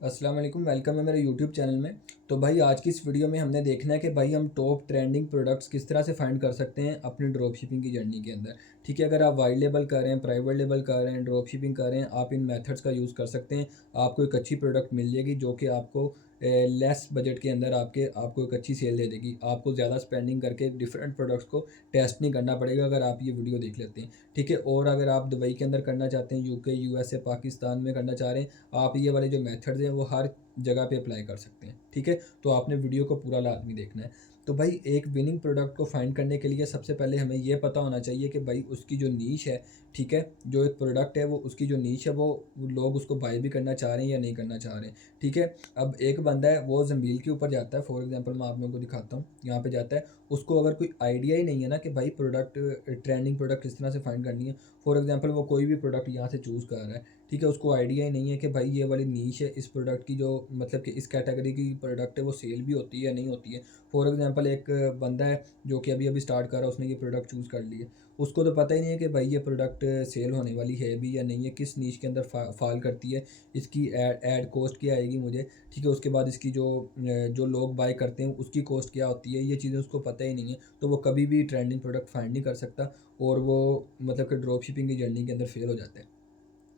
अस्सलाम वालेकुम, वेलकम है मेरे यूट्यूब चैनल में। तो भाई आज की इस वीडियो में हमने देखना है कि भाई हम टॉप ट्रेंडिंग प्रोडक्ट्स किस तरह से फाइंड कर सकते हैं अपनी ड्रॉप शिपिंग की जर्नी के अंदर। ठीक है, अगर आप वाइड लेवल कर रहे हैं, प्राइवेट लेवल कर रहे हैं, ड्रॉप शिपिंग कर रहे हैं, आप इन मेथड्स का यूज़ कर सकते हैं। आपको एक अच्छी प्रोडक्ट मिल जाएगी जो कि आपको लेस बजट के अंदर आपको एक अच्छी सेल दे देगी। आपको ज़्यादा स्पेंडिंग करके डिफरेंट प्रोडक्ट्स को टेस्ट नहीं करना पड़ेगा अगर आप ये वीडियो देख लेते हैं। ठीक है, और अगर आप दुबई के अंदर करना चाहते हैं, यूके, यूएसए, पाकिस्तान में करना चाह रहे हैं, आप ये वाले जो मेथड्स हैं वो हर जगह पे अप्लाई कर सकते हैं। ठीक है, तो आपने वीडियो को पूरा लाजमी देखना है। तो भाई एक विनिंग प्रोडक्ट को फाइंड करने के लिए सबसे पहले हमें ये पता होना चाहिए कि भाई उसकी जो नीश है, ठीक है, जो एक प्रोडक्ट है वो उसकी जो नीश है वो लोग उसको बाय भी करना चाह रहे हैं या नहीं करना चाह रहे हैं। ठीक है, अब एक बंदा है वो ज़मील के ऊपर जाता है, फॉर एग्जांपल मैं आप लोगों को दिखाता हूँ, यहाँ पे जाता है, उसको अगर कोई आइडिया ही नहीं है ना कि भाई प्रोडक्ट ट्रेंडिंग प्रोडक्ट किस तरह से फाइंड करनी है। फॉर एग्जांपल वो कोई भी प्रोडक्ट यहाँ से चूज़ कर रहा है, ठीक है, उसको आइडिया ही नहीं है कि भाई ये वाली नीश है इस प्रोडक्ट की, जो मतलब कि इस कैटेगरी की प्रोडक्ट है वो सेल भी होती है या नहीं होती है। फॉर एग्जांपल एक बंदा है जो कि अभी अभी स्टार्ट कर रहा है, उसने ये प्रोडक्ट चूज़ कर लिया, उसको तो पता ही नहीं है कि भाई ये प्रोडक्ट सेल होने वाली है भी या नहीं है, किस नीश के अंदर फॉल करती है, इसकी एड कॉस्ट क्या आएगी मुझे, ठीक है, उसके बाद इसकी जो लोग बाय करते हैं उसकी कॉस्ट क्या होती है, ये चीज़ें उसको पता ही नहीं है, तो वो कभी भी ट्रेंडिंग प्रोडक्ट फाइंड नहीं कर सकता और वो मतलब कि ड्रॉप शिपिंग की जर्नी के अंदर फेल हो जाता है।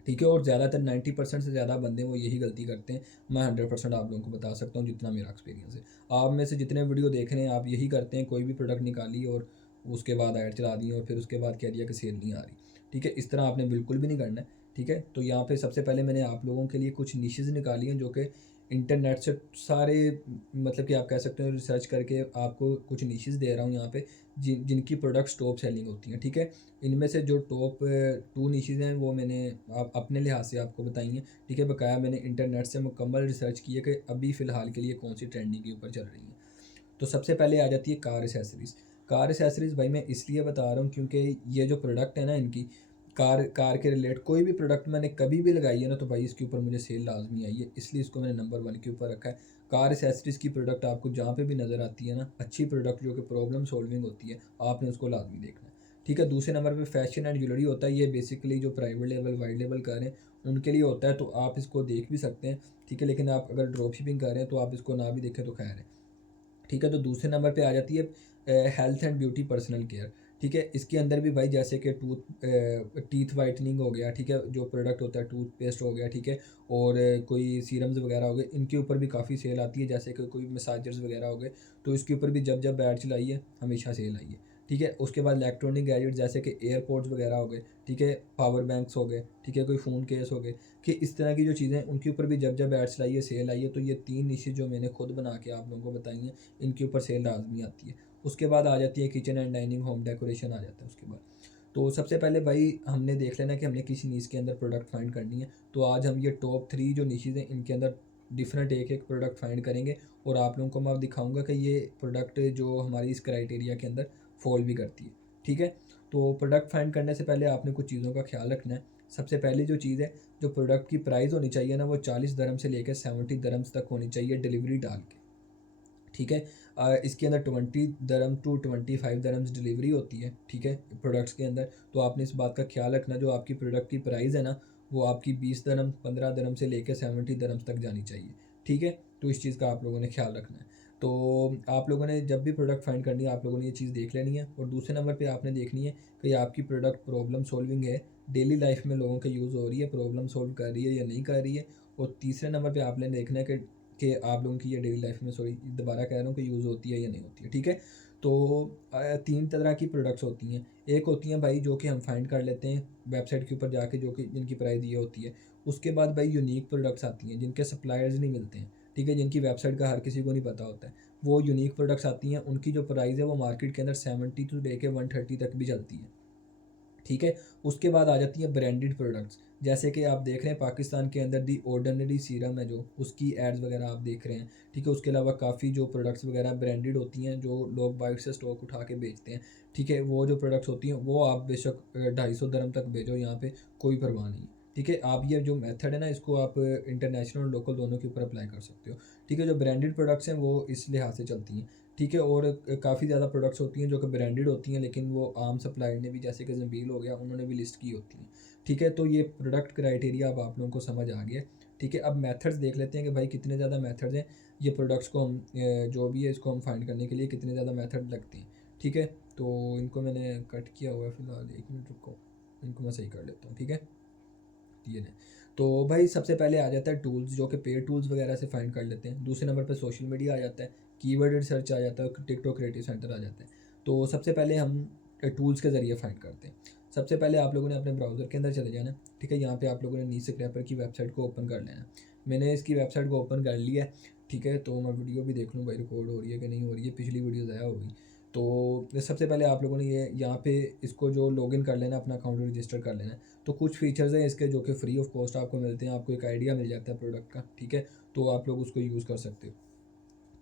ठीक है, और ज़्यादातर 90% से ज़्यादा बंदे वो यही गलती करते हैं। मैं 100% आप लोगों को बता सकता हूँ जितना मेरा एक्सपीरियंस है। आप में से जितने वीडियो देख रहे हैं आप यही करते हैं, कोई भी प्रोडक्ट निकाली और उसके बाद ऐड चला दी और फिर उसके बाद कह दिया कि सेल नहीं आ रही। ठीक है, इस तरह आपने बिल्कुल भी नहीं करना है। ठीक है, तो यहाँ पे सबसे पहले मैंने आप लोगों के लिए कुछ निशेज़ निकाली हैं जो कि इंटरनेट से सारे मतलब कि आप कह सकते हो रिसर्च करके आपको कुछ निशेज़ दे रहा हूँ यहाँ पे जिनकी प्रोडक्ट्स टॉप सेलिंग होती हैं। ठीक है, इनमें से जो टॉप 2 निशेज़ हैं वो मैंने आप अपने लिहाज से आपको बताई हैं। ठीक है, बकाया मैंने इंटरनेट से मुकम्मल रिसर्च की है कि अभी फ़िलहाल के लिए कौन-सी ट्रेंडिंग के ऊपर चल रही हैं। तो सबसे पहले आ जाती है कार एक्सेसरीज़। कार एक्सेसरीज़ भाई मैं इसलिए बता रहा हूँ क्योंकि ये जो प्रोडक्ट है ना इनकी, कार कार के रिलेटेड कोई भी प्रोडक्ट मैंने कभी भी लगाई है ना तो भाई इसके ऊपर मुझे सेल लाज़मी आई है, इसलिए इसको मैंने नंबर 1 के ऊपर रखा है। कार एक्सेसरीज़ की प्रोडक्ट आपको जहाँ पे भी नज़र आती है ना, अच्छी प्रोडक्ट जो कि प्रॉब्लम सॉल्विंग होती है, आपने उसको लाज़मी देखना है। ठीक है, दूसरे नंबर पे फैशन एंड ज्वेलरी होता है, ये बेसिकली जो प्राइवेट लेवल, वाइड लेवल कर रहे हैं, उनके लिए होता है, तो आप इसको देख भी सकते हैं। ठीक है, लेकिन आप अगर ड्रॉप शिपिंग कर रहे हैं तो आप इसको ना भी देखें तो खैर है। ठीक है, तो दूसरे नंबर पे आ जाती है health and beauty personal care. ठीक है, इसके अंदर भी भाई जैसे कि टीथ वाइटनिंग हो गया, ठीक है, जो प्रोडक्ट होता है टूथपेस्ट हो गया, ठीक है, और कोई सीरम्स वगैरह हो गए, इनके ऊपर भी काफ़ी सेल आती है, जैसे कि कोई मसाजर्स वगैरह हो गए, तो इसके ऊपर भी जब जब ऐड चलाई है हमेशा सेल आई है। ठीक है, उसके बाद इलेक्ट्रॉनिक गैजेट जैसे कि एयरपोर्ट्स वगैरह हो गए, ठीक है, पावर बैंक्स हो गए, ठीक है, कोई फ़ोन केस हो गए, कि इस तरह की जो चीज़ें हैं उनके ऊपर भी जब जब एड्स चलाई है सेल आई है, तो ये 3 निशेज़ जो मैंने खुद बना के आप लोगों को बताई हैं, इनके ऊपर सेल लाज़मी आती है। उसके बाद आ जाती है kitchen and dining, home decoration आ जाता है उसके बाद। तो सबसे पहले भाई हमने देख लेना कि हमने किस नीश के अंदर प्रोडक्ट फाइंड करनी है। तो आज हम ये टॉप 3 जो निशेज़ हैं इनके अंदर डिफरेंट एक-एक प्रोडक्ट फाइंड करेंगे और आप लोगों को मैं अब दिखाऊँगा कि ये प्रोडक्ट जो हमारी इस क्राइटेरिया के अंदर फ़ॉल भी करती है। ठीक है? तो प्रोडक्ट फाइंड करने से पहले आपने कुछ चीज़ों का ख़्याल रखना है। सबसे पहली जो चीज़ है, जो प्रोडक्ट की प्राइस होनी चाहिए ना वो 40 दिरहम से लेकर 70 दिरहम्स तक होनी चाहिए डिलीवरी डाल के। ठीक है, इसके अंदर 20 दिरहम टू 25 दिरहम्स डिलीवरी होती है, ठीक है, प्रोडक्ट्स के अंदर। तो आपने इस बात का ख़्याल रखना जो आपकी प्रोडक्ट की प्राइस है ना, वो आपकी 20 दिरहम, 15 दिरहम से लेकर 70 दिरहम्स तक जानी चाहिए। ठीक है, तो इस चीज़ का आप लोगों ने ख़्याल रखना है। तो आप लोगों ने जब भी प्रोडक्ट फाइंड करनी है आप लोगों ने ये चीज़ देख लेनी है और दूसरे नंबर पे आपने देखनी है कि आपकी प्रोडक्ट प्रॉब्लम सॉल्विंग है, डेली लाइफ में लोगों के यूज़ हो रही है, प्रॉब्लम सॉल्व कर रही है या नहीं कर रही है। और तीसरे नंबर पे आपने देखना है कि आप लोगों की ये डेली लाइफ में, सॉरी दोबारा कह रहा हूँ, कि यूज़ होती है या नहीं होती है। ठीक है, तो 3 तरह की प्रोडक्ट्स होती हैं। एक होती हैं भाई जो कि हम फाइंड कर लेते हैं वेबसाइट के ऊपर जाके, जो कि जिनकी प्राइस ये होती है। उसके बाद भाई यूनिक प्रोडक्ट्स आती हैं जिनके सप्लायर्स नहीं मिलते हैं, ठीक है, जिनकी वेबसाइट का हर किसी को नहीं पता होता है। वो यूनिक प्रोडक्ट्स आती हैं, उनकी जो प्राइस है वो मार्केट के अंदर 70 टू लेके 130 तक भी चलती है। ठीक है, उसके बाद आ जाती हैं ब्रांडेड प्रोडक्ट्स, जैसे कि आप देख रहे हैं पाकिस्तान के अंदर दी ऑर्डिनरी सीरम है जो, उसकी एड्स वगैरह आप देख रहे हैं। ठीक है, उसके अलावा काफ़ी जो प्रोडक्ट्स वगैरह ब्रांडेड होती हैं जो लोग बाइट से स्टॉक उठा के बेचते हैं। ठीक है, वो जो प्रोडक्ट्स होती हैं वो आप बेशक 250 दिरहम तक भेजो यहाँ पे, कोई परवाह नहीं है। ठीक है, आप ये जो मेथड है ना इसको आप इंटरनेशनल और लोकल दोनों के ऊपर अप्लाई कर सकते हो। ठीक है, जो ब्रांडेड प्रोडक्ट्स हैं वो इस लिहाज से चलती हैं। ठीक है, और काफ़ी ज़्यादा प्रोडक्ट्स होती हैं जो कि ब्रांडेड होती हैं लेकिन वो आम सप्लायर ने भी, जैसे कि ज़ंबील हो गया, उन्होंने भी लिस्ट की होती हैं। ठीक है, तो ये प्रोडक्ट क्राइटेरिया अब आप लोगों को समझ आ गया। ठीक है, अब मेथड्स देख लेते हैं कि भाई कितने ज़्यादा मेथड्स हैं ये प्रोडक्ट्स को हम जो भी है इसको हम फाइंड करने के लिए कितने ज़्यादा मेथड लगते हैं। ठीक है, तो इनको मैंने कट किया हुआ है फ़िलहाल, 1 मिनट रुको, इनको मैं सही कर लेता हूँ। ठीक है, ये नहीं, तो भाई सबसे पहले आ जाता है टूल्स, जो कि पेड टूल्स वगैरह से फाइंड कर लेते हैं। दूसरे नंबर पे सोशल मीडिया आ जाता है, कीवर्ड रिसर्च आ जाता है, टिकटॉक क्रिएटिव सेंटर आ जाता है। तो सबसे पहले हम टूल्स के ज़रिए फाइंड करते हैं। सबसे पहले आप लोगों ने अपने ब्राउज़र के अंदर चले जाना है। ठीक है, यहाँ पे आप लोगों ने नीचे क्रैपर की वेबसाइट को ओपन कर लेना है। मैंने इसकी वेबसाइट को ओपन कर लिया है। ठीक है, तो मैं वीडियो भी देख लूँ भाई रिकॉर्ड हो रही है कि नहीं हो रही है, पिछली वीडियो ज़ाया हो गई। तो सबसे पहले आप लोगों ने ये यहाँ पे इसको जो लॉगिन कर लेना, अपना अकाउंट रजिस्टर कर लेना है। तो कुछ फीचर्स हैं इसके जो कि फ्री ऑफ कॉस्ट आपको मिलते हैं, आपको एक आइडिया मिल जाता है प्रोडक्ट का। ठीक है, तो आप लोग उसको यूज़ कर सकते हो।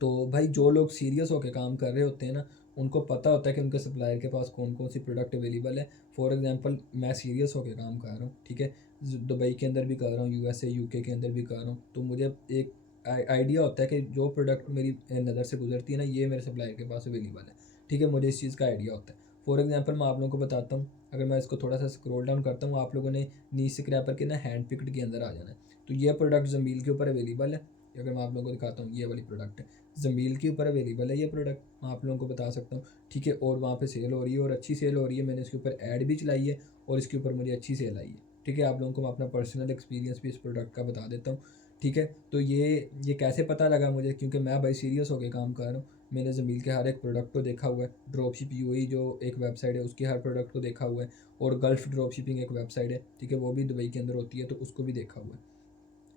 तो भाई जो लोग सीरियस होकर काम कर रहे होते हैं ना, उनको पता होता है कि उनके सप्लायर के पास कौन कौन सी प्रोडक्ट अवेलेबल है। फॉर एग्जांपल मैं सीरियस होकर काम कर रहा हूँ। ठीक है, दुबई के अंदर भी कर रहा हूँ, यूएसए यूके के अंदर भी कर रहा हूँ, तो मुझे एक आइडिया होता है कि जो प्रोडक्ट मेरी नज़र से गुजरती है ना, ये मेरे सप्लायर के पास अवेलेबल है। ठीक है, मुझे इस चीज़ का आइडिया होता है। फॉर एग्जाम्पल मैं आप लोगों को बताता हूँ, अगर मैं इसको थोड़ा सा स्क्रॉल डाउन करता हूँ, आप लोगों ने नीचे क्रैपर के ना हैंड पिक्ड के अंदर आ जाना है। तो ये प्रोडक्ट जमील के ऊपर अवेलेबल है। अगर मैं आप लोगों को दिखाता हूँ, ये वाली प्रोडक्ट है, ज़मील के ऊपर अवेलेबल है ये प्रोडक्ट, मैं आप लोगों को बता सकता हूँ। ठीक है, और वहाँ पे सेल हो रही है और अच्छी सेल हो रही है। मैंने इसके ऊपर ऐड भी चलाई है और इसके ऊपर मुझे अच्छी सेल आई है। ठीक है, आप लोगों को मैं अपना पर्सनल एक्सपीरियंस भी इस प्रोडक्ट का बता देता हूँ। ठीक है, तो ये कैसे पता लगा मुझे, क्योंकि मैं भाई सीरियस होकर काम कर रहा हूँ। मैंने ज़मील के हर एक प्रोडक्ट को देखा हुआ है। ड्रॉपशिप यूएई जो एक वेबसाइट है, उसकी हर प्रोडक्ट को देखा हुआ है। और गल्फ़ ड्रॉप शिपिंग एक वेबसाइट है, ठीक है, वो भी दुबई के अंदर होती है, तो उसको भी देखा हुआ है।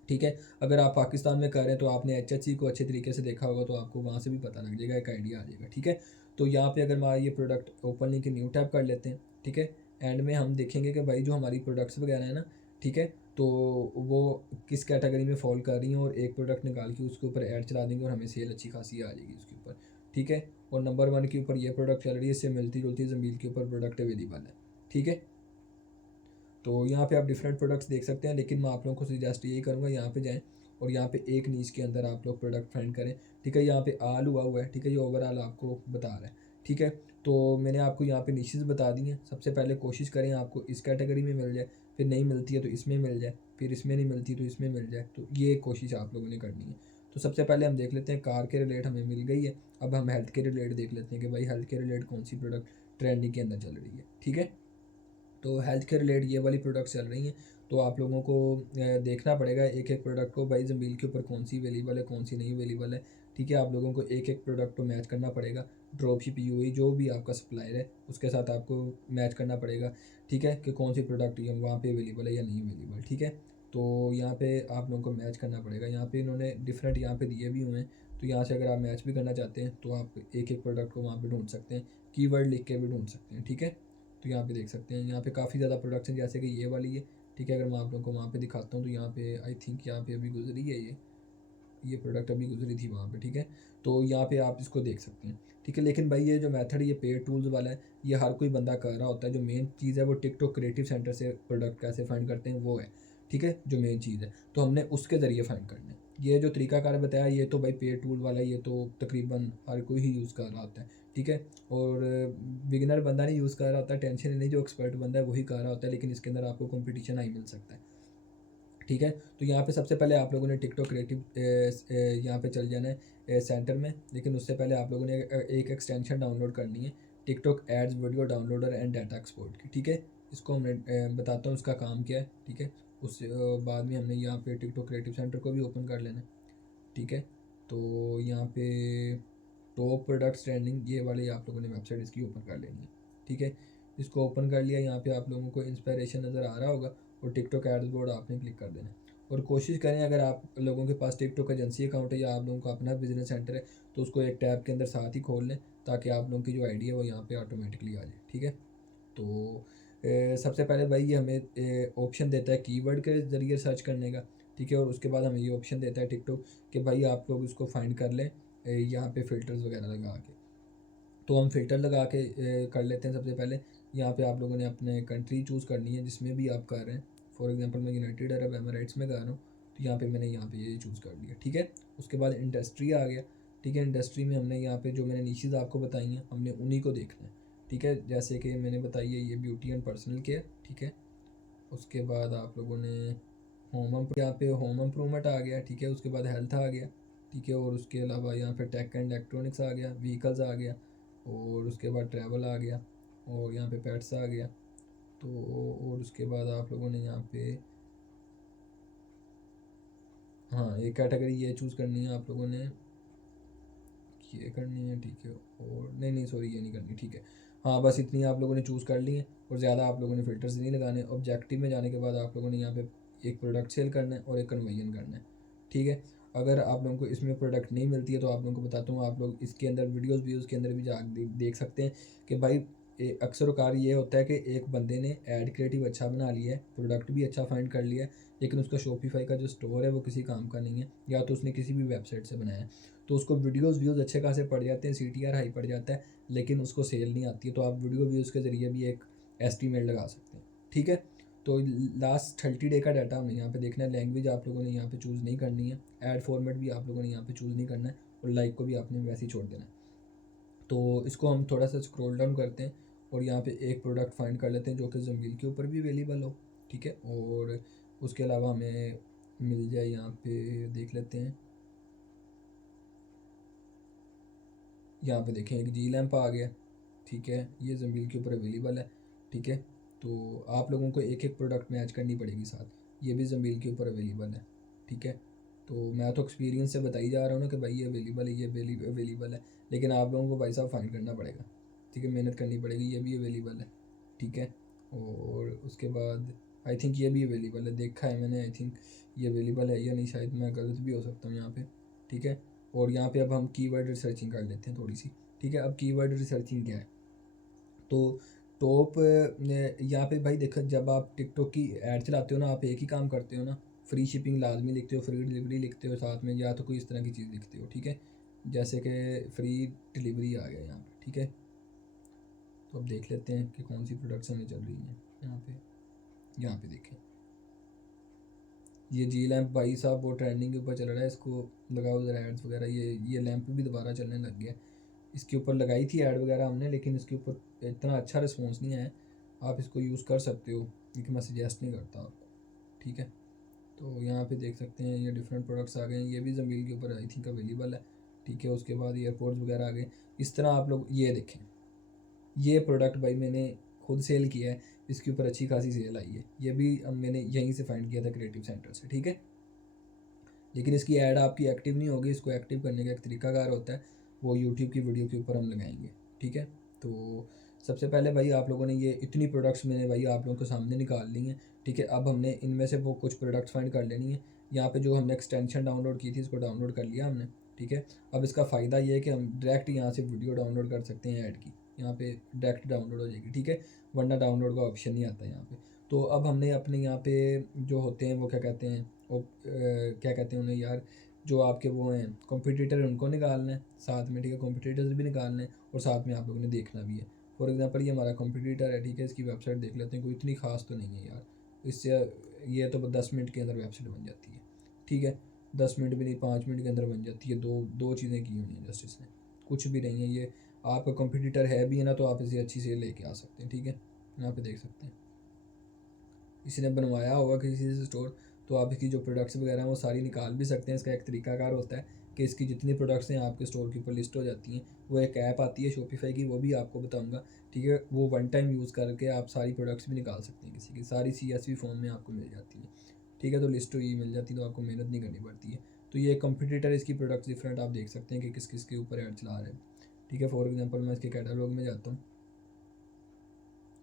ठीक है, अगर आप पाकिस्तान में कर रहे हैं तो आपने एचएचसी को अच्छे तरीके से देखा होगा, तो आपको वहाँ से भी पता लग जाएगा, एक आइडिया आ जाएगा। ठीक है, तो यहाँ पे अगर मैं ये product open link new tab कर लेते हैं। ठीक है, एंड में हम देखेंगे कि भाई जो हमारी प्रोडक्ट्स वगैरह है ना, ठीक है, तो वो किस कैटेगरी में फॉल कर रही हैं, और एक प्रोडक्ट निकाल के उसके ऊपर ऐड चला देंगे और हमें सेल अच्छी खासी आ जाएगी उसके ऊपर। ठीक है, और नंबर 1 के ऊपर ये प्रोडक्ट चल रही है, इससे मिलती जुलती ज़मील के ऊपर प्रोडक्ट अवेलेबल है। ठीक है, तो यहाँ पे आप डिफरेंट प्रोडक्ट्स देख सकते हैं, लेकिन मैं आप लोगों को सजेस्ट यही करूँगा, यहाँ पे जाएँ और यहाँ पे एक नीच के अंदर आप लोग प्रोडक्ट फाइंड करें। ठीक है, यहाँ पे आल हुआ हुआ है। ठीक है, ये ओवरऑल आपको बता रहा है। ठीक है, तो मैंने आपको यहाँ पे नीचेस बता दी हैं। सबसे पहले कोशिश करें आपको इस कैटेगरी में मिल जाए, फिर नहीं मिलती है तो इसमें मिल जाए, फिर इसमें नहीं मिलती तो इसमें मिल जाए। तो ये कोशिश आप लोगों ने करनी है। तो सबसे पहले हम देख लेते हैं, कार के रिलेट हमें मिल गई है। अब हम हेल्थ के रिलेट देख लेते हैं कि भाई हेल्थ के रिलेट कौन सी प्रोडक्ट ट्रेंडिंग के अंदर चल रही है। ठीक है, तो हेल्थ के रिलेट ये वाली प्रोडक्ट्स चल रही हैं। तो आप लोगों को देखना पड़ेगा एक एक प्रोडक्ट को, भाई ज़मील के ऊपर कौन सी अवेलेबल है, कौन सी नहीं अवेलेबल है। ठीक है, आप लोगों को एक एक प्रोडक्ट को मैच करना पड़ेगा। ड्रॉप शिप यूएई जो भी आपका सप्लायर है उसके साथ आपको मैच करना पड़ेगा। ठीक है, कि कौन सी प्रोडक्ट वहाँ पे अवेलेबल है या नहीं अवेलेबल। ठीक है, तो यहाँ पे आप लोगों को मैच करना पड़ेगा। यहाँ पे इन्होंने डिफरेंट यहाँ पे दिए भी हुए हैं, तो यहाँ से अगर आप मैच भी करना चाहते हैं तो आप एक एक प्रोडक्ट को वहाँ पे ढूंढ सकते हैं, कीवर्ड लिख के भी ढूंढ सकते हैं। ठीक है, तो यहाँ पे देख सकते हैं, यहाँ पे काफ़ी ज़्यादा प्रोडक्ट्स हैं, जैसे कि ये वाली है। ठीक है, अगर मैं आप लोगों को वहाँ पे दिखाता हूँ, तो यहाँ पे आई थिंक यहाँ पे अभी गुजरी है ये प्रोडक्ट अभी गुजरी थी वहाँ पे। ठीक है, तो यहाँ पे आप इसको देख सकते हैं। ठीक है, लेकिन भाई ये जो मेथड ये पेड टूल्स वाला है, ये हर कोई बंदा कर रहा होता है। जो मेन चीज़ है वो टिकटॉक क्रिएटिव सेंटर से प्रोडक्ट कैसे फाइंड करते हैं वो है। ठीक है, जो मेन चीज़ है, तो हमने उसके ज़रिए फाइंड करना है। ये जो तरीकाकार बताया, ये तो भाई पेड टूल वाला है, ये तो तकरीबन हर कोई ही यूज़ कर रहा होता है। ठीक है, और बिगिनर बंदा नहीं यूज़ कर रहा होता, टेंशन ही नहीं, जो एक्सपर्ट बंदा है वही कर रहा होता है, लेकिन इसके अंदर आपको कंपटीशन ही मिल सकता है। ठीक है, तो यहाँ पे सबसे पहले आप लोगों ने टिकटॉक क्रिएटिव यहाँ पे चल जाना है सेंटर में, लेकिन उससे पहले आप लोगों ने एक एक्सटेंशन डाउनलोड करनी है, TikTok ads video downloader and data export की। ठीक है, इसको हमने बताता हूँ उसका काम क्या है। ठीक है, उससे बाद में हमने यहाँ पे टिकटॉक क्रिएटिव सेंटर को भी ओपन कर लेना है। ठीक है, तो यहाँ पे टॉप प्रोडक्ट्स ट्रेंडिंग ये वाली आप लोगों ने वेबसाइट इसकी ओपन कर लेनी है। ठीक है, इसको ओपन कर लिया, यहाँ पे आप लोगों को इंस्पायरेशन नज़र आ रहा होगा, और टिकटॉक एड्स बोर्ड आपने क्लिक कर देना है। और कोशिश करें, अगर आप लोगों के पास टिकटॉक एजेंसी अकाउंट है या आप लोगों का अपना बिजनेस सेंटर है, तो उसको एक टैब के अंदर साथ ही खोल लें, ताकि आप लोगों की जो आईडी है वो यहाँ पे ऑटोमेटिकली आ जाए। ठीक है, तो सबसे पहले भाई ये हमें ऑप्शन देता है कीवर्ड के ज़रिए सर्च करने का। ठीक है, और उसके बाद हमें ये ऑप्शन देता है टिकटॉक कि भाई आप लोग इसको फाइंड कर लें यहाँ पे फ़िल्टर्स वगैरह लगा के। तो हम फ़िल्टर लगा के कर लेते हैं। सबसे पहले यहाँ पे आप लोगों ने अपने कंट्री चूज़ करनी है जिसमें भी आप कर रहे हैं। फॉर एग्जांपल मैं यूनाइटेड अरब एमिरेट्स में कर रहा हूँ, तो यहाँ पे मैंने यहाँ पे ये चूज़ कर लिया। ठीक है, उसके बाद इंडस्ट्री आ गया। ठीक है, इंडस्ट्री में हमने यहाँ पे जो मैंने निशेज़ आपको बताई हैं, हमने उन्हीं को देखना है। ठीक है, जैसे कि मैंने बताई है ये ब्यूटी एंड पर्सनल केयर। ठीक है, उसके बाद आप लोगों ने यहाँ पे होम इम्प्रूवमेंट आ गया, ठीक है। उसके बाद हेल्थ आ गया, ठीक है। और उसके अलावा यहाँ पे टेक एंड इलेक्ट्रॉनिक्स आ गया, व्हीकल्स आ गया, और उसके बाद ट्रैवल आ गया, और यहाँ पे पेट्स आ गया। तो और उसके बाद आप लोगों ने यहाँ पे हाँ ये कैटेगरी ये चूज़ करनी है आप लोगों ने, ये करनी है, ठीक है। और नहीं सॉरी ये नहीं करनी, ठीक है। हाँ बस इतनी आप लोगों ने चूज़ कर ली है, और ज़्यादा आप लोगों ने फ़िल्टर्स नहीं लगाने। ऑब्जेक्टिव में जाने के बाद आप लोगों ने यहाँ पे एक प्रोडक्ट सेल करना है और एक कन्वर्जन करना है, ठीक है। अगर आप लोगों को इसमें प्रोडक्ट नहीं मिलती है तो आप लोगों को बताता हूँ, आप लोग इसके अंदर वीडियोज़ के अंदर भी जा देख सकते हैं कि भाई अक्सर कार ये होता है कि एक बंदे ने ऐड क्रिएटिव अच्छा बना लिया है, प्रोडक्ट भी अच्छा फाइंड कर लिया है, लेकिन उसका शॉपिफाई का जो स्टोर है वो किसी काम का नहीं है, या तो उसने किसी भी वेबसाइट से बनाया है, तो उसको वीडियोज़ व्यूज़ अच्छे खासे पड़ जाते हैं, CTR हाई पड़ जाता है, लेकिन उसको सेल नहीं आती है। तो आप वीडियो व्यूज़ के ज़रिए भी एक एस्टीमेट लगा सकते हैं, ठीक है। तो लास्ट 30 डे का डाटा हमने यहाँ पे देखना है। लैंग्वेज आप लोगों ने यहाँ पे चूज़ नहीं करनी है, ऐड फॉर्मेट भी आप लोगों ने यहाँ पे चूज़ नहीं करना है, और लाइक को भी आपने वैसे ही छोड़ देना है। तो इसको हम थोड़ा सा स्क्रॉल डाउन करते हैं, और यहाँ पे एक प्रोडक्ट फाइंड कर लेते हैं जो कि ज़मील के ऊपर भी अवेलेबल हो, ठीक है। और उसके अलावा हमें मिल जाए, यहाँ पे देख लेते हैं। यहाँ पे देखें एक जी लैंप आ गया, ठीक है, ये ज़मील के ऊपर अवेलेबल है, ठीक है। तो आप लोगों को एक एक प्रोडक्ट मैच करनी पड़ेगी साथ, ये भी ज़मील के ऊपर अवेलेबल है, ठीक है। तो मैं तो एक्सपीरियंस से बताई जा रहा हूँ ना कि भाई ये अवेलेबल है, ये अवेलेबल है, लेकिन आप लोगों को भाई साहब फाइंड करना पड़ेगा, ठीक है, मेहनत करनी पड़ेगी। ये भी अवेलेबल है, ठीक है। और उसके बाद आई थिंक ये भी अवेलेबल है, देखा है मैंने, आई थिंक ये अवेलेबल है या नहीं, शायद मैं गलत भी हो सकता हूँ यहाँ पे, ठीक है। और यहाँ पे अब हम कीवर्ड रिसर्चिंग कर लेते हैं थोड़ी सी, ठीक है। अब कीवर्ड रिसर्चिंग क्या है, तो टॉप यहाँ पे भाई देखो, जब आप टिकटॉक की ऐड चलाते हो ना, आप एक ही काम करते हो ना, फ्री शिपिंग लाजमी लिखते हो, फ्री डिलीवरी लिखते हो साथ में, या तो कोई इस तरह की चीज़ लिखते हो, ठीक है। जैसे कि फ्री डिलीवरी आ गया यहाँ पे, ठीक है। तो अब देख लेते हैं कि कौन सी प्रोडक्ट्स हमें चल रही हैं यहाँ पे देखें, ये जी लैंप भाई साहब वो ट्रेंडिंग के ऊपर चल रहा है, इसको लगाओ ज़रा एड्स वगैरह। ये लैंप भी दोबारा चलने लग गया, इसके ऊपर लगाई थी ऐड वगैरह हमने, लेकिन इसके ऊपर इतना अच्छा रिस्पॉन्स नहीं आया। आप इसको यूज़ कर सकते हो, लेकिन मैं सजेस्ट नहीं करता आपको, ठीक है। तो यहाँ पे देख सकते हैं ये डिफरेंट प्रोडक्ट्स आ गए हैं, ये भी ज़मील के ऊपर आई थिंक अवेलेबल है, ठीक है। उसके बाद एयरपोर्ट्स वगैरह आ गए। इस तरह आप लोग ये देखें, ये प्रोडक्ट भाई मैंने खुद सेल किया है, इसके ऊपर अच्छी खासी सेल आई है, ये भी मैंने यहीं से फाइंड किया था क्रिएटिव सेंटर से, ठीक है। लेकिन इसकी ऐड आपकी एक्टिव नहीं होगी, इसको एक्टिव करने का एक तरीकाकार होता है, वो यूट्यूब की वीडियो के ऊपर हम लगाएंगे, ठीक है। तो सबसे पहले भाई आप लोगों ने ये इतनी प्रोडक्ट्स मैंने भाई आप लोगों के सामने निकाल ली हैं, ठीक है। अब हमने इनमें से वो कुछ प्रोडक्ट्स फाइंड कर लेनी है। यहाँ पे जो हमने एक्सटेंशन डाउनलोड की थी, इसको डाउनलोड कर लिया हमने, ठीक है। अब इसका फ़ायदा ये है कि हम डायरेक्ट यहाँ से वीडियो डाउनलोड कर सकते हैं ऐड की, यहाँ पे डायरेक्ट डाउनलोड हो जाएगी, ठीक है, वरना डाउनलोड का ऑप्शन नहीं आता यहाँ पे। तो अब हमने अपने यहाँ पे जो होते हैं वो क्या कहते हैं, वो क्या कहते हैं उन्हें यार, जो आपके वो हैं कॉम्पिटिटर हैं, उनको निकालना है साथ में, ठीक है, कॉम्पिटिटर्स भी निकालना है, और साथ में आप लोगों ने देखना भी है। फॉर एग्जांपल ये हमारा कॉम्पिटिटर है, ठीक है, इसकी वेबसाइट देख लेते हैं, कोई इतनी खास तो नहीं है यार, इससे ये तो 10 मिनट के अंदर वेबसाइट बन जाती है, ठीक है, 10 मिनट भी नहीं, 5 मिनट के अंदर बन जाती है। दो दो चीज़ें की हुई हैं जस्ट इसने, कुछ भी नहीं है ये। आपका कंपटीटर है भी है ना, तो आप इसे अच्छी से लेके आ सकते हैं, ठीक है। यहाँ पे देख सकते हैं किसी ने बनवाया होगा किसी से स्टोर, तो आप इसकी जो प्रोडक्ट्स वगैरह हैं वो सारी निकाल भी सकते हैं। इसका एक तरीकाकार होता है कि इसकी जितनी प्रोडक्ट्स हैं आपके स्टोर के ऊपर लिस्ट हो जाती हैं, वो एक ऐप आती है शॉपिफाई की, वो भी आपको बताऊंगा, ठीक है। वो वन टाइम यूज़ करके आप सारी प्रोडक्ट्स भी निकाल सकते हैं, किसी की सारी CSV फॉर्म में आपको मिल जाती है, ठीक है। तो लिस्ट हुई मिल जाती है, तो आपको मेहनत नहीं करनी पड़ती है। तो ये कंपटीटर इसकी प्रोडक्ट्स डिफरेंट आप देख सकते हैं कि किस किस के ऊपर ऐड चला रहे हैं, ठीक है। फॉर एग्जाम्पल मैं इसके कैटलॉग में जाता हूँ,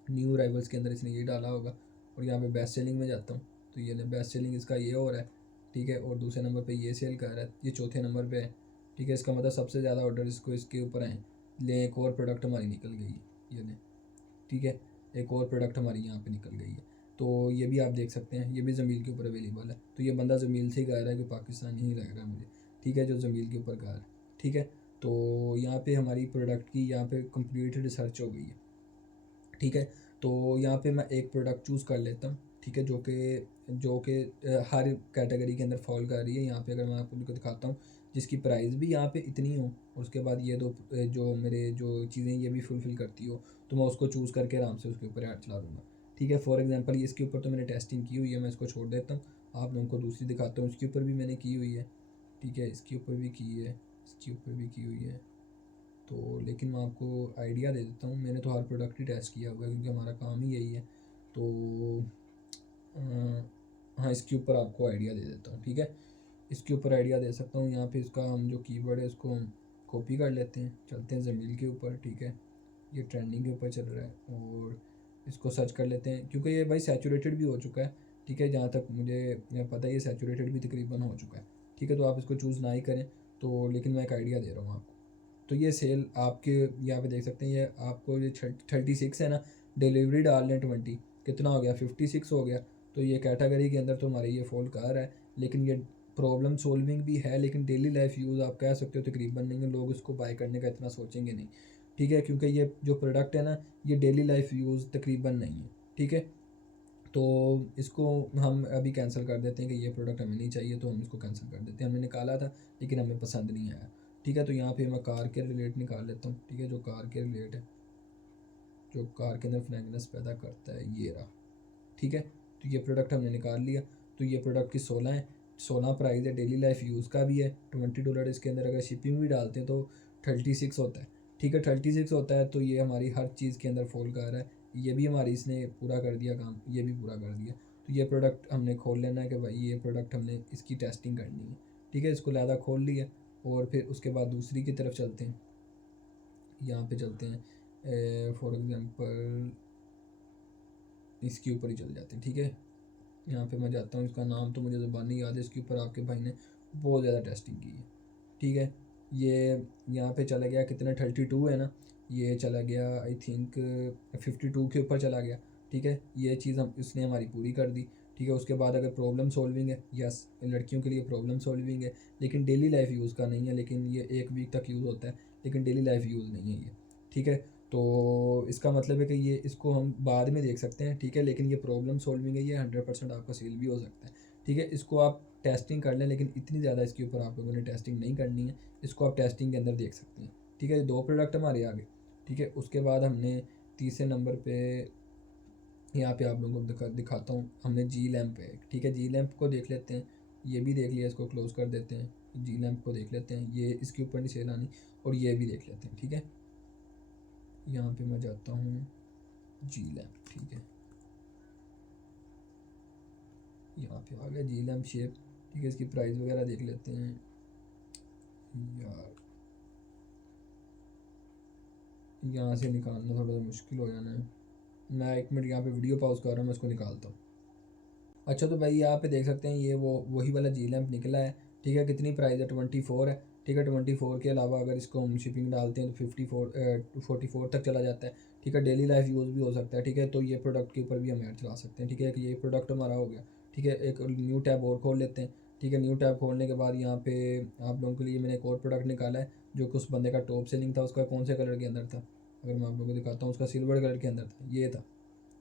न्यू राइवल्स के अंदर इसने ये डाला होगा, और यहाँ पे बेस्ट सेलिंग में जाता हूँ, तो ये बेस्ट सेलिंग इसका ये हो रहा है, ठीक है। और दूसरे नंबर पे ये सेल कर रहा है, ये चौथे नंबर पे है, ठीक है। इसका मतलब सबसे ज़्यादा ऑर्डर इसको इसके ऊपर आए। ले एक और प्रोडक्ट हमारी निकल गई है, ये ले, ठीक है, एक और प्रोडक्ट हमारी यहाँ पे निकल गई है। तो ये भी आप देख सकते हैं, ये भी ज़मील के ऊपर अवेलेबल है। तो ये बंदा ज़मील से ही गा रहा है कि पाकिस्तानी ही लग रहा है मुझे, ठीक है, जो ज़मील के ऊपर गा रहा है, ठीक है। तो यहाँ पे हमारी प्रोडक्ट की यहाँ पे कंप्लीट रिसर्च हो गई है, ठीक है। तो यहाँ पे मैं एक प्रोडक्ट चूज़ कर लेता हूँ, ठीक है, जो कि हर कैटेगरी के अंदर फॉल कर रही है। यहाँ पे अगर मैं आपको दिखाता हूँ जिसकी प्राइस भी यहाँ पे इतनी हो, और उसके बाद ये दो जो मेरे जो चीज़ें ये भी फुलफ़िल करती हो, तो मैं उसको चूज़ करके आराम से उसके ऊपर ऐड चला दूँगा, ठीक है। फॉर एग्जांपल इसके ऊपर तो मैंने टेस्टिंग की हुई है, मैं इसको छोड़ देता हूँ। आप लोगों को दूसरी दिखाता हूँ, इसके ऊपर भी मैंने की हुई है, ठीक है, इसके ऊपर भी की है, इसके ऊपर भी की हुई है। तो लेकिन मैं आपको आइडिया दे देता हूँ, मैंने तो हर प्रोडक्ट ही टेस्ट किया हुआ है क्योंकि हमारा काम ही यही है। तो हाँ, इसके ऊपर आपको आइडिया दे देता हूँ, ठीक है, इसके ऊपर आइडिया दे सकता हूँ। यहाँ पे इसका हम जो कीवर्ड है उसको हम कॉपी कर लेते हैं, चलते हैं ज़मील के ऊपर, ठीक है, ये ट्रेंडिंग के ऊपर चल रहा है, और इसको सर्च कर लेते हैं क्योंकि ये भाई सैचुरेटेड भी हो चुका है, ठीक है, जहाँ तक मुझे पता है ये सैचुरेटेड भी तकरीबन हो चुका है, ठीक है। तो आप इसको चूज़ ना ही करें, तो लेकिन मैं एक आइडिया दे रहा हूँ आपको। तो ये सेल आपके यहाँ पे देख सकते हैं, ये आपको ये 36 है ना, डिलीवरी डाल लें 20, कितना हो गया, 56 हो गया। तो ये कैटेगरी के अंदर तो हमारे ये फॉल कर रहा है, लेकिन ये प्रॉब्लम सोल्विंग भी है, लेकिन डेली लाइफ यूज़ आप कह सकते हो तकरीबन नहीं है, लोग इसको बाय करने का इतना सोचेंगे नहीं, ठीक है, क्योंकि ये जो प्रोडक्ट है ना, ये डेली लाइफ यूज़ तकरीबन नहीं है, ठीक है। तो इसको हम अभी कैंसिल कर देते हैं कि ये प्रोडक्ट हमें नहीं चाहिए, तो हम इसको कैंसिल कर देते हैं। हमने निकाला था लेकिन हमें पसंद नहीं आया, ठीक है। तो यहाँ पे मैं कार के रिलेट निकाल लेता हूँ, ठीक है, जो कार के रिलेट है, जो कार के अंदर फ्रेगनेंस पैदा करता है, ये रहा, ठीक है। तो ये प्रोडक्ट हमने निकाल लिया। तो ये प्रोडक्ट की 16 है, 16 प्राइस है, डेली लाइफ यूज़ का भी है, $20 इसके अंदर अगर शिपिंग भी डालते हैं तो 36 होता है, ठीक है, 36 होता है। तो ये हमारी हर चीज़ के अंदर फॉल कर रहा है, ये भी हमारी इसने पूरा कर दिया काम, ये भी पूरा कर दिया। तो ये प्रोडक्ट हमने खोल लेना है कि भाई ये प्रोडक्ट हमने इसकी टेस्टिंग करनी है, ठीक है, इसको ज़्यादा खोल लिया। और फिर उसके बाद दूसरी की तरफ चलते हैं, यहाँ पे चलते हैं, फॉर एग्ज़ाम्पल इसके ऊपर ही चल जाते हैं, ठीक है। यहाँ पे मैं जाता हूँ, इसका नाम तो मुझे ज़बानी याद है, इसके ऊपर आपके भाई ने बहुत ज़्यादा टेस्टिंग की है, ठीक है। ये यहाँ पे चला गया, कितना 32 है ना, ये चला गया आई थिंक 52 के ऊपर चला गया, ठीक है। ये चीज़ हम इसने हमारी पूरी कर दी, ठीक है। उसके बाद अगर प्रॉब्लम सॉल्विंग है, यस, लड़कियों के लिए प्रॉब्लम सॉल्विंग है, लेकिन डेली लाइफ यूज़ का नहीं है, लेकिन ये 1 वीक तक यूज़ होता है, लेकिन डेली लाइफ यूज़ नहीं है ये, ठीक है। तो इसका मतलब है कि ये इसको हम बाद में देख सकते हैं, ठीक है, लेकिन ये प्रॉब्लम सॉल्विंग है, ये 100% आपका सेल भी हो सकता है, ठीक है। इसको आप टेस्टिंग कर लें, लेकिन इतनी ज़्यादा इसके ऊपर आप लोगों ने टेस्टिंग नहीं करनी है, इसको आप टेस्टिंग के अंदर देख सकते हैं, ठीक है। 2 प्रोडक्ट हमारे आ गए, ठीक है। उसके बाद हमने तीसरे नंबर पे, यहाँ पे आप लोगों को दिखाता हूँ, हमने जी लैम्प है, ठीक है, जी लैम्प को देख लेते हैं, ये भी देख लिया, इसको क्लोज़ कर देते हैं, जी लैम्प को देख लेते हैं, ये इसके ऊपर नहीं सेल आनी, और ये भी देख लेते हैं, ठीक है। यहाँ पे मैं जाता हूँ जी लैम्प, ठीक है, यहाँ पे आ गया जी लैम्प शेप, ठीक है। इसकी प्राइस वगैरह देख लेते हैं यार, यहाँ से निकालना थोड़ा सा मुश्किल हो जाना है, मैं 1 मिनट यहाँ पे वीडियो पॉज कर रहा हूँ, मैं इसको निकालता हूँ। अच्छा, तो भाई यहाँ पे देख सकते हैं ये वही वाला जी लैम्प निकला है, ठीक है। कितनी प्राइस है, 24 है, ठीक है। 24 के अलावा अगर इसको हम शिपिंग डालते हैं तो 44 तक चला जाता है, ठीक है। डेली लाइफ यूज़ भी हो सकता है, ठीक है। तो ये प्रोडक्ट के ऊपर भी हम ऐड चला सकते हैं, ठीक है, कि ये प्रोडक्ट हमारा हो गया, ठीक है। एक न्यू टैब और खोल लेते हैं, ठीक है। न्यू टैब खोलने के बाद यहाँ पे आप लोगों के लिए मैंने एक और प्रोडक्ट निकाला है, जो कि उस बंदे का टॉप सेलिंग था, उसका कौन से कलर के अंदर था, अगर मैं आप लोगों को दिखाता हूँ, उसका सिल्वर कलर के अंदर था, ये था,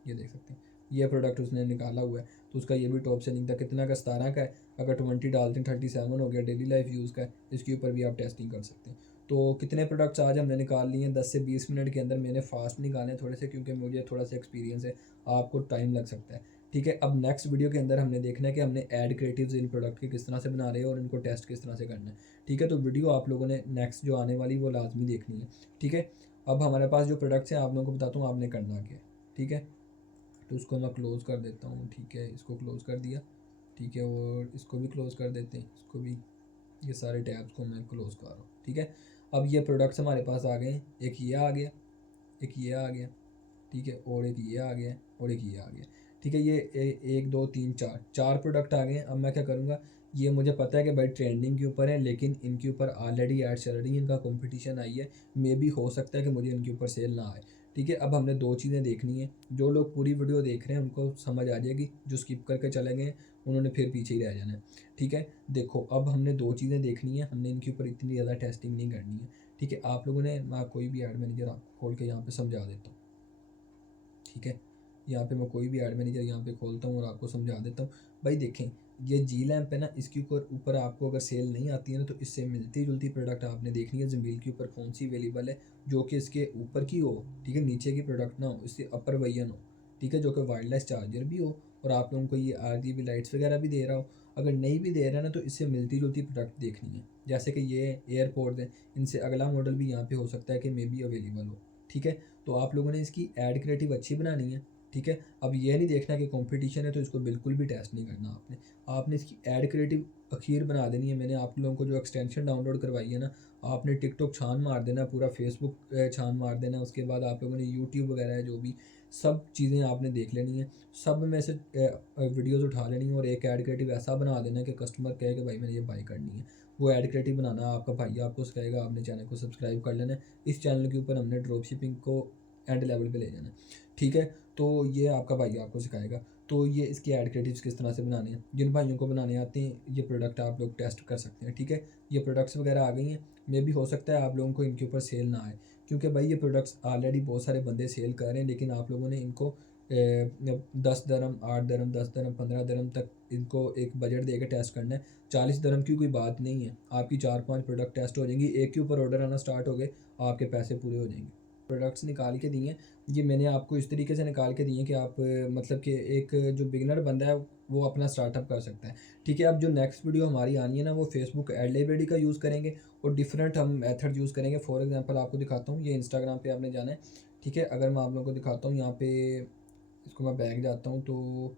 ये देख सकते हैं, ये प्रोडक्ट उसने निकाला हुआ है। तो उसका ये भी टॉप सेलिंग था, कितना का, 17 का है। अगर 20 डालते हैं 37 हो गया, डेली लाइफ यूज़ का है, इसके ऊपर भी आप टेस्टिंग कर सकते हैं। तो कितने प्रोडक्ट्स आज हमने निकाल लिए हैं, 10 से 20 मिनट के अंदर। मैंने फास्ट निकाले थोड़े से, क्योंकि मुझे थोड़ा सा एक्सपीरियंस है, आपको टाइम लग सकता है, ठीक है। अब नेक्स्ट वीडियो के अंदर हमने देखना है कि हमने ऐड क्रिएटिव्स इन प्रोडक्ट के किस तरह से बना रहे हैं और इनको टेस्ट किस तरह से करना है, ठीक है। तो वीडियो आप लोगों ने नेक्स्ट जो आने वाली वो लाजमी देखनी है, ठीक है। अब हमारे पास जो प्रोडक्ट्स हैं आप लोगों को बताता हूँ आपने करना क्या है, ठीक है। तो उसको मैं क्लोज़ कर देता हूँ, ठीक है, इसको क्लोज़ कर दिया, ठीक है, और इसको भी क्लोज़ कर देते हैं, इसको भी, ये सारे टैब्स को मैं क्लोज़ कर रहा हूँ, ठीक है। अब ये प्रोडक्ट्स हमारे पास आ गए हैं, एक ये आ गया, एक ये आ गया, ठीक है, और एक ये आ गया, और एक ये आ गया, ठीक है। ये 1 2 3 4 प्रोडक्ट आ गए हैं। अब मैं क्या करूँगा, ये मुझे पता है कि भाई ट्रेंडिंग के ऊपर है, लेकिन इनके ऊपर ऑलरेडी ऐड चल रही है, इनका कंपटीशन आई है, मे भी हो सकता है कि मुझे इनके ऊपर सेल ना आए, ठीक है। अब हमने 2 चीज़ें देखनी है, जो लोग पूरी वीडियो देख रहे हैं उनको समझ आ जाएगी, जो स्किप करके चले गए उन्होंने फिर पीछे ही रह जाना है, ठीक है। देखो, अब हमने 2 चीज़ें देखनी है, हमने इनके ऊपर इतनी ज़्यादा टेस्टिंग नहीं करनी है, ठीक है। आप लोगों ने, मैं कोई भी ऐड मैनेजर आपको खोल के यहाँ पे समझा देता हूँ, ठीक है। यहाँ पे मैं कोई भी ऐड मैनेजर यहाँ पे खोलता हूँ और आपको समझा देता हूँ। भाई देखें, ये जी लैम्प है ना, इसके ऊपर ऊपर आपको अगर सेल नहीं आती है ना, तो इससे मिलती जुलती प्रोडक्ट आपने देखनी है ज़मील के ऊपर कौन सी अवेलेबल है, जो कि इसके ऊपर की हो, ठीक है, नीचे की प्रोडक्ट ना हो, इससे अपर वर्जन हो, ठीक है, जो कि वायरलेस चार्जर भी हो और आप लोगों को ये RGB लाइट्स वगैरह भी दे रहा हो। अगर नहीं भी दे रहा है ना, तो इससे मिलती जुलती प्रोडक्ट देखनी है। जैसे कि ये एयरपोर्ट्स हैं, इनसे अगला मॉडल भी यहाँ पे हो सकता है कि मे बी अवेलेबल हो। ठीक है, तो आप लोगों ने इसकी एड क्रिएटिव अच्छी बनानी है। ठीक है, अब ये नहीं देखना कि कंपटीशन है तो इसको बिल्कुल भी टेस्ट नहीं करना आपने इसकी एड क्रिएटिव अखीर बना देनी है। मैंने आप लोगों को जो एक्सटेंशन डाउनलोड करवाई है ना, आपने टिकटॉक छान मार देना, पूरा फेसबुक छान मार देना। उसके बाद आप लोगों ने यूट्यूब वगैरह है जो भी सब चीज़ें आपने देख लेनी है, सब में से वीडियोज़ उठा लेनी है और एक ऐड क्रिएटिव ऐसा बना देना कि कस्टमर कहे कि भाई मैंने ये बाई करनी है। वो ऐड क्रिएटिव बनाना आपका भाई आपको सिखाएगा। आपने चैनल को सब्सक्राइब कर लेना है। इस चैनल के ऊपर हमने ड्रॉप शिपिंग को एंड लेवल पे ले जाना है। ठीक है, तो ये आपका भाई आपको सिखाएगा। तो ये इसके ऐड क्रिएटिव्स किस तरह से बनाने हैं, जिन भाइयों को बनाने आते हैं ये प्रोडक्ट आप लोग टेस्ट कर सकते हैं। ठीक है, ये प्रोडक्ट्स वगैरह आ गई हैं। मे भी हो सकता है आप लोगों को इनके ऊपर सेल ना आए, क्योंकि भाई ये प्रोडक्ट्स ऑलरेडी बहुत सारे बंदे सेल कर रहे हैं, लेकिन आप लोगों ने इनको 10 दरम, 8 दरम, 10 दरम, 15 दरम तक इनको एक बजट देकर टेस्ट करना है। 40 दरम की कोई बात नहीं है, आपकी 4-5 प्रोडक्ट टेस्ट हो जाएंगी, एक के ऊपर ऑर्डर आना स्टार्ट हो गए, आपके पैसे पूरे हो जाएंगे। प्रोडक्ट्स निकाल के दिए हैं, ये मैंने आपको इस तरीके से निकाल के दिए हैं कि आप मतलब कि एक जो बिगिनर बंदा है वो अपना स्टार्टअप कर सकता है। ठीक है, अब जो नेक्स्ट वीडियो हमारी आनी है ना, वो फेसबुक एड लाइब्रेरी का यूज़ करेंगे और डिफरेंट हम मेथड यूज़ करेंगे। फॉर एग्जांपल आपको दिखाता हूँ, ये इंस्टाग्राम पे आपने जाना है। ठीक है, अगर मैं आप लोगों को दिखाता हूँ यहाँ पे, इसको मैं बैक जाता हूँ तो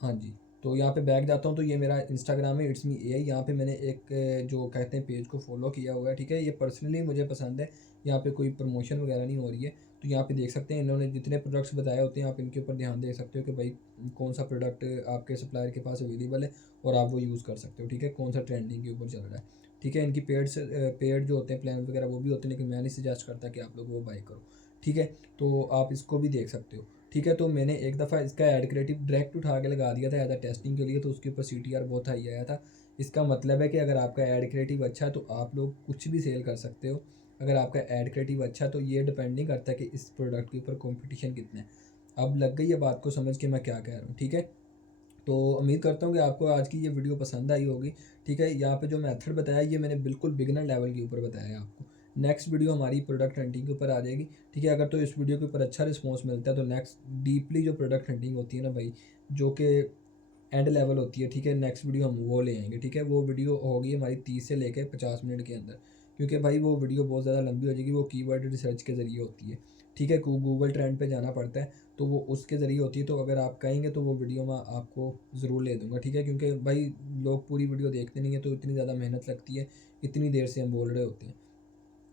हाँ जी, तो यहाँ पे बैक जाता हूँ तो ये मेरा इंस्टाग्राम है, इट्स मी AI। यहाँ पे मैंने एक जो कहते हैं पेज को फॉलो किया हुआ है। ठीक है, ये पर्सनली मुझे पसंद है, यहाँ पे कोई प्रमोशन वगैरह नहीं हो रही है। तो यहाँ पे देख सकते हैं इन्होंने जितने प्रोडक्ट्स बताए होते हैं, आप इनके ऊपर ध्यान दे सकते हो कि भाई कौन सा प्रोडक्ट आपके सप्लायर के पास अवेलेबल है और आप वो यूज़ कर सकते हो। ठीक है, कौन सा ट्रेंडिंग के ऊपर चल रहा है। ठीक है, इनकी पेड जो होते हैं प्लान वगैरह वो भी होते हैं, लेकिन मैं नहीं सजेस्ट करता कि आप लोग वो बाई करो। ठीक है, तो आप इसको भी देख सकते हो। ठीक है, तो मैंने एक दफ़ा इसका ऐड क्रिएटिव डायरेक्ट उठा के लगा दिया था एज अ टेस्टिंग के लिए, तो उसके ऊपर CTR बहुत हाई आया था। इसका मतलब है कि अगर आपका ऐड क्रिएटिव अच्छा है तो आप लोग कुछ भी सेल कर सकते हो। अगर आपका ऐड क्रिएटिव अच्छा है तो ये डिपेंड नहीं करता कि इस प्रोडक्ट के ऊपर कंपटीशन कितना है। अब लग गई है बात को समझ के मैं क्या कह रहा हूँ। ठीक है, तो उम्मीद करता हूँ कि आपको आज की ये वीडियो पसंद आई होगी। ठीक है, यहाँ पे जो मेथड बताया ये मैंने बिल्कुल बिगिनर लेवल के ऊपर बताया है आपको। नेक्स्ट वीडियो हमारी प्रोडक्ट हंटिंग के ऊपर आ जाएगी। ठीक है, अगर तो इस वीडियो के ऊपर अच्छा रिस्पॉन्स मिलता है तो नेक्स्ट डीपली जो प्रोडक्ट हंटिंग होती है ना भाई, जो कि एंड लेवल होती है। ठीक है, नेक्स्ट वीडियो हम वो ले आएंगे। ठीक है, वो वीडियो होगी हमारी 30 से लेकर 50 मिनट के अंदर, क्योंकि भाई वो वीडियो बहुत ज़्यादा लंबी हो जाएगी। वो कीवर्ड रिसर्च के ज़रिए होती है। ठीक है, गूगल ट्रेंड पे जाना पड़ता है, तो वो उसके ज़रिए होती है। तो अगर आप कहेंगे तो वो वीडियो मैं आपको ज़रूर ले दूँगा। ठीक है, क्योंकि भाई लोग पूरी वीडियो देखते नहीं है, तो इतनी ज़्यादा मेहनत लगती है, इतनी देर से हम बोल रहे होते हैं।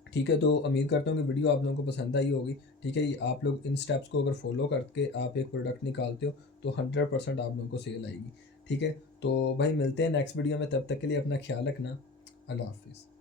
ठीक है, तो उम्मीद करता हूँ कि वीडियो आप लोगों को पसंद आई होगी। ठीक है, आप लोग इन स्टेप्स को अगर फॉलो करके आप एक प्रोडक्ट निकालते हो तो 100% आप लोगों को सेल आएगी। ठीक है, तो भाई मिलते हैं नेक्स्ट वीडियो में, तब तक के लिए अपना ख्याल रखना। अल्लाह हाफिज़।